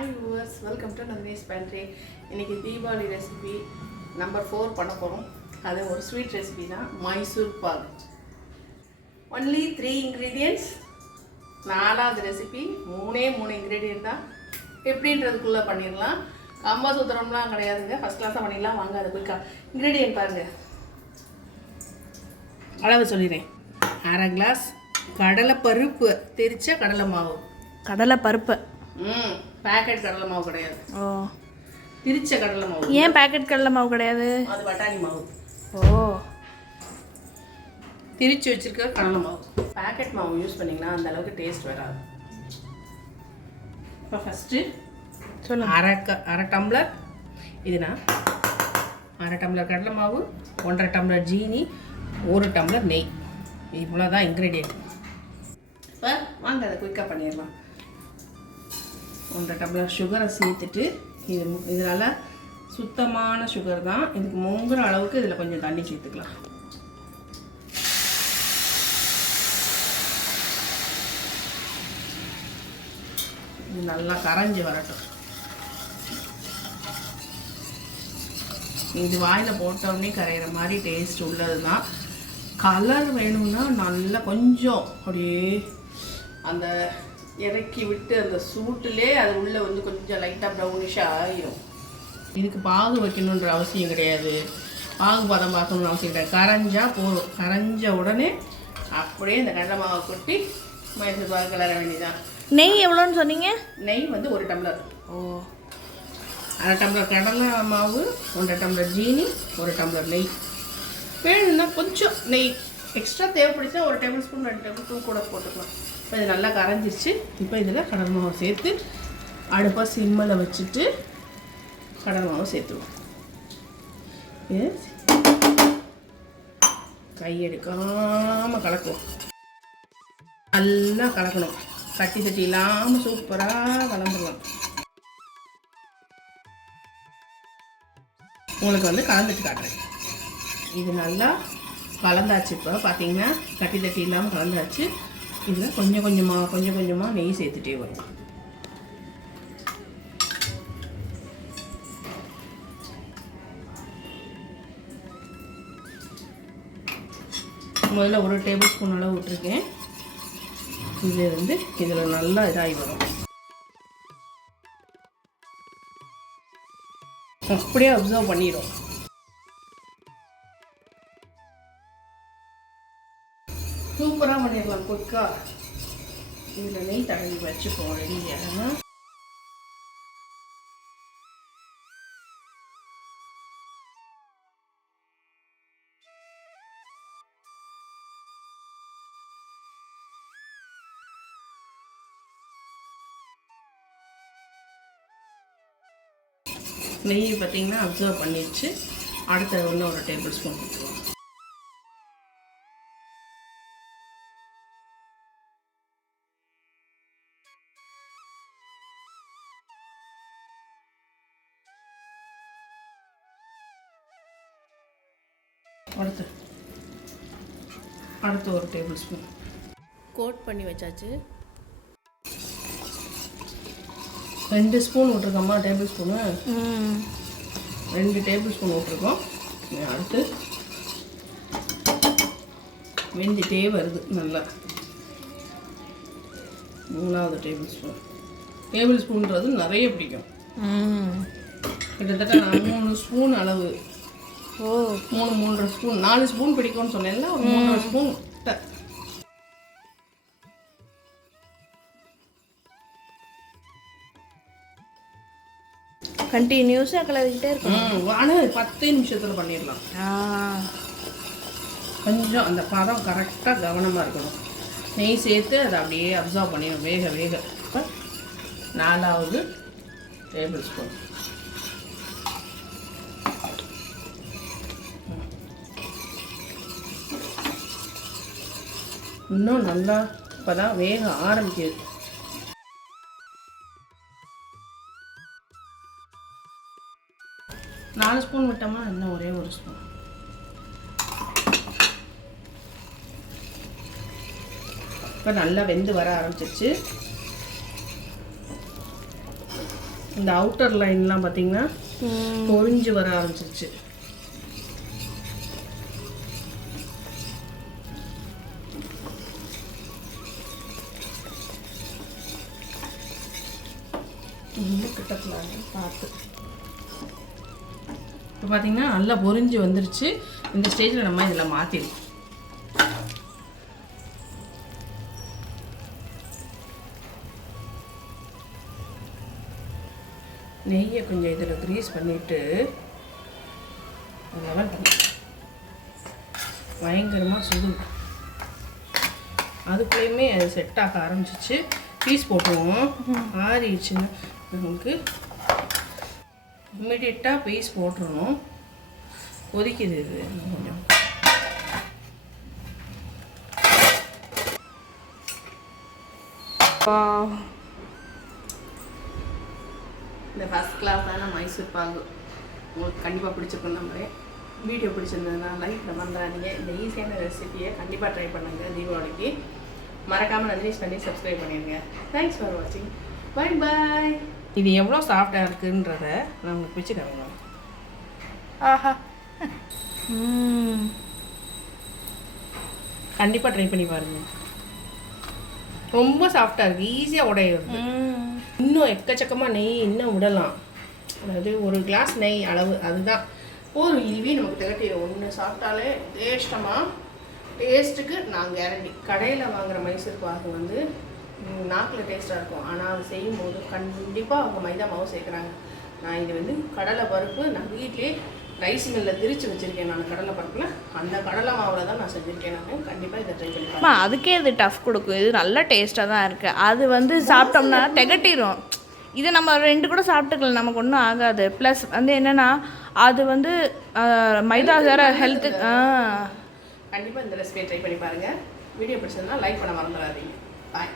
Hi viewers, welcome to Nandini's Pantry. இன்னைக்கு Deepavali recipe number 4 பண்ண போறோம். அது ஒரு ஸ்வீட் ரெசிபி தான், மைசூர் பாக். Only 3 ingredients. நாலாவது ரெசிபி மூணே இன்கிரிடியன்ட் தான். எப்படின்றதுக்குள்ள பண்ணிடலாம். கம்பா சூத்திரம்லாம் கிடையாதுங்க, ஃபர்ஸ்ட் கிளாஸாக பண்ணிடலாம். வாங்க அது குயிக்கா இன்கிரிடியன்ட் பாருங்க. அளவு சொல்லிடுறேன். அரை கிளாஸ் கடலை பருப்பு, திரிச்ச கடலை மாவு. கடலை பருப்பு பேக்கெட் கடலை மாவு கிடையாது. ஓ, திரிச்ச கடலை மாவு. ஏன் பேக்கெட் கடலை மாவு கிடையாது? அது பட்டாணி மாவு. ஓ, திரிச்சு வச்சிருக்க கடலை மாவு. பேக்கெட் மாவு யூஸ் பண்ணிங்கன்னா அந்த அளவுக்கு டேஸ்ட் வராது. இப்போ ஃபஸ்ட்டு சொல்லுங்கள். அரை டம்ளர் இதுனா அரை டம்ளர் கடலை மாவு, 1.5 டம்ளர் ஜீனி, 1 டம்ளர் நெய். இவ்வளோதான் இன்க்ரீடியன்ட். இப்போ வாங்க அதை குயிக்காக பண்ணிடலாம். 1.5 டம்ளர் சுகரை சேர்த்துட்டு, இதனால் சுத்தமான சுகர் தான், இதுக்கு முங்குற அளவுக்கு இதில் கொஞ்சம் தண்ணி சேர்த்துக்கலாம். இது நல்லா கரைஞ்சி வரட்டும். இது வாயில் போட்டோடனே கரைகிற மாதிரி டேஸ்ட் உள்ளது தான். கலர் வேணும்னா நல்லா கொஞ்சம் அப்படியே அந்த இறக்கி விட்டு அந்த சூட்டிலே அது உள்ளே வந்து கொஞ்சம் லைட்டாக ப்ரௌனிஷாக ஆகிடும். இதுக்கு பாகு வைக்கணுன்ற அவசியம் கிடையாது, பாகு பதம் பார்க்கணுன்னு அவசியம் கிடையாது. கரைஞ்சால் போதும். கரைஞ்ச உடனே அப்படியே இந்த கடலை மாவை கொட்டி மைசூர் பாகு கிளற வேண்டியதான். நெய் எவ்வளோன்னு சொன்னீங்க? நெய் வந்து 1 டம்ளர். ஓ, அரை டம்ளர் கடலை மாவு, 1.5 டம்ளர் ஜீனி, 1 டம்ளர் நெய். வேணும்னா கொஞ்சம் நெய் எக்ஸ்ட்ரா தேவைப்படுச்சா 1 டேபிள் ஸ்பூன் 2 டேபிள் ஸ்பூன் கூட போட்டுக்கலாம். இப்போ இது நல்லா கரைஞ்சிருச்சு. இப்போ இதில் கடலை மாவு சேர்த்து அடுப்பை சிம்மில் வச்சுட்டு கடலை மாவு சேர்த்துவோம். இது கை எடுக்காமல் கலக்குவோம். நல்லா கலக்கணும், கட்டி தட்டி இல்லாமல் சூப்பராக கலந்துடலாம். உங்களுக்கு வந்து கலந்துட்டு காட்டுறேன். இது நல்லா கலந்தாச்சு. இப்போ பார்த்தீங்கன்னா கட்டி தட்டி இல்லாமல் கலந்தாச்சு. இதில் கொஞ்சம் கொஞ்சமாக நெய் சேர்த்துட்டே வரும். முதல்ல 1 டேபிள் ஸ்பூன் அளவு விட்டுருக்கேன். இது வந்து இதில் நல்லா இதாகி வரும். அப்படியே அப்சர்வ் பண்ணிடும். சூப்பராக பண்ணிடலாம் குயிக்காக. இதில் நெய் தடவி வச்சுப்போம் ரெடியாக. நெய் பார்த்தீங்கன்னா அப்சர்வ் பண்ணிடுச்சு. அடுத்த ஒன்று 1 டேபிள் ஸ்பூன் ஊற்றுவோம். அடுத்து 1 டேபிள் ஸ்பூன் கோட் பண்ணி வச்சாச்சு. 2 ஸ்பூன் விட்ருக்கோம்மா, டேபிள் ஸ்பூனு 2 டேபிள் ஸ்பூன் விட்ருக்கோம். அடுத்து வெந்துட்டே வருது நல்லா. 3வது டேபிள் ஸ்பூன்றது நிறைய பிடிக்கும். கிட்டத்தட்ட நான் 3 ஸ்பூன் அளவு. ஓ, 3.5 ஸ்பூன், 4 ஸ்பூன் பிடிக்கும்னு சொன்னேன்ல, ஒரு 3.5 ஸ்பூன். கண்டினியூஸாக கலந்துக்கிட்டே இருக்கும். ஆனால் 10 நிமிஷத்தில் பண்ணிடலாம். கொஞ்சம் அந்த பதம் கரெக்டாக கவனமாக இருக்கணும். நெய் சேர்த்து அதை அப்படியே அப்சர்வ் பண்ணிடும் வேக. இப்போ 4வது டேபிள் ஸ்பூன். இன்னும் நல்லா இப்போ தான் வேக ஆரம்பிக்குது. நாலு ஸ்பூன் விட்டோம்னா இன்னும் ஒரே 1 ஸ்பூன். இப்போ நல்லா வெந்து வர ஆரம்பிச்சிருச்சு. இந்த அவுட்டர் லைன்லாம் பார்த்தீங்கன்னா பொரிஞ்சு வர ஆரம்பிச்சிருச்சு. ரொம்ப கிட்டத்தில் பார்த்து இப்போ பார்த்தீங்கன்னா நல்லா பொரிஞ்சு வந்துருச்சு. இந்த ஸ்டேஜில் நம்ம இதில் மாற்றிடுவோம். நெய்யை கொஞ்சம் இதில் க்ரீஸ் பண்ணிவிட்டு லெவல் பண்ணி பயங்கரமாக சுடு. அதுக்குள்ளேயுமே அது செட் ஆக ஆரம்பிச்சிச்சு. பீஸ் போட்டுருவோம். ஆறிடுச்சுன்னா நமக்கு இம்மிடியட்டாக பீஸ் போட்டுருணும். கொதிக்குது இது கொஞ்சம். இந்த ஃபஸ்ட் கிளாஸான மைசூர் பாகு உங்களுக்கு கண்டிப்பாக பிடிச்சிருக்கும். நம்ம வீடியோ பிடிச்சிருந்ததுன்னா லைக் பண்ணுறாதீங்க. இந்த ஈஸியான ரெசிபியை கண்டிப்பாக ட்ரை பண்ணுங்கள். தீபாவளிக்கு மறக்காமல் நந்தினிஸ் பண்ணி சப்ஸ்கிரைப் பண்ணிடுங்க. தேங்க்ஸ் ஃபார் வாட்சிங். Bye bye. இது எவ்வளோ சாஃப்டாக இருக்குன்றத நான் உங்களுக்கு பிடிச்சி காமிக்கிறேன். ஆஹா, கண்டிப்பாக ட்ரை பண்ணி பாருங்கள். ரொம்ப சாஃப்டாக இருக்குது, ஈஸியாக உடையிறது. இன்னும் எக்கச்சக்கமாக நெய் இன்னும் விடலாம். அதாவது ஒரு கிளாஸ் நெய் அளவு அதுதான் போதும். இதுவே நமக்கு திகட்டிடும். ஒன்று சாப்பிட்டாலே டேஸ்ட்டுக்கு நான் கேரண்டி. கடையில் வாங்குகிற மைசூர் பாகு வந்து நாக்கில் டேஸ்ட்டாக இருக்கும். ஆனால் அது செய்யும்போது கண்டிப்பாக அவங்க மைதா மாவு சேர்க்குறாங்க. நான் இது வந்து கடலை பருப்பு நான் வீட்டிலே ரைஸ் மில்லில் திரிச்சு வச்சுருக்கேன். நான் கடலை பருப்பில் அந்த கடலை மாவில் தான் நான் செஞ்சுருக்கேன். நான் கண்டிப்பாக இதை ட்ரை பண்ணி அதுக்கே இது டஃப் கொடுக்கும். இது நல்ல டேஸ்ட்டாக தான் இருக்குது. அது வந்து சாப்பிட்டோம்னா திகட்டிடும். இதை நம்ம 2 கூட சாப்பிட்டுக்கலாம், நமக்கு ஒன்றும் ஆகாது. ப்ளஸ் வந்து என்னென்னா அது வந்து மைதா வேறு ஹெல்த்து. கண்டிப்பாக இந்த ரெசிபியை ட்ரை பண்ணி பாருங்கள். வீடியோ பிடிச்சதுன்னா லைக் பண்ண மறந்துடாதீங்க. பாய்.